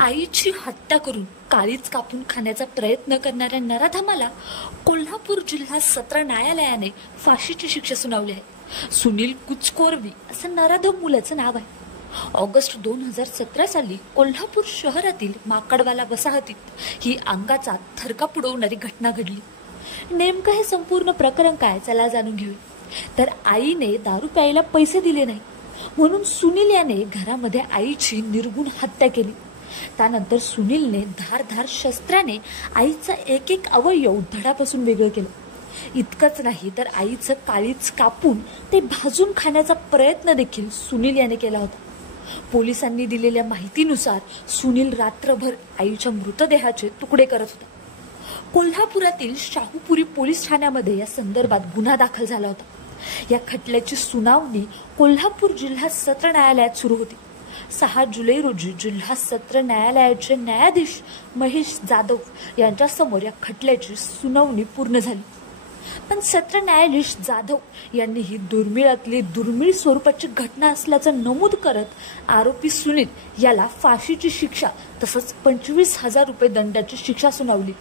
आईची हत्या करून काळीच कापून खाण्याचा प्रयत्न करणाऱ्या नराधमाला कोल्हापूर जिल्हा सत्र न्यायालयाने फाशीची शिक्षा सुनावली आहे. सुनील कुचकोरवी असं नराधम मुलाचं नाव आहे. ऑगस्ट 2017 साली कोल्हापूर शहरातील माकडवाला वसाहतीत ही अंगाचा थरकाप उडवणारी घटना घडली. नेमकं हे संपूर्ण प्रकरण काय, चला जाणून घेऊया. तर आईने दारू प्यायला पैसे दिले नाही म्हणून सुनील याने घरामध्ये आईची निर्गुण हत्या केली. त्यानंतर सुनीलने धारधार शस्त्राने आईचा एक एक अवयव धडापासून वेगळं केलं. इतकंच नाही तर आईचं काळीच कापून ते भाजून खाण्याचा प्रयत्न देखील सुनील याने केला होता. पोलिसांनी दिलेल्या माहितीनुसार सुनील रात्रभर आईच्या मृतदेहाचे तुकडे करत होता. कोल्हापुरातील शाहूपुरी पोलीस ठाण्यामध्ये या संदर्भात गुन्हा दाखल झाला होता. या खटल्याची सुनावणी कोल्हापूर जिल्हा सत्र न्यायालयात सुरू होती. 6 जुलै रोजी जिल्हा सत्र न्यायालयाचे न्यायाधीश महेश जाधव यांच्यासमोर या खटल्याची सुनावणी पूर्ण झाली. पण सत्र न्यायाधीश जाधव यांनी ही दुर्मिळातली दुर्मिळ स्वरूपाची घटना असल्याचं नमूद करत आरोपी सुनील याला फाशीची शिक्षा तसंच 25,000 रुपये दंडाची शिक्षा सुनावली.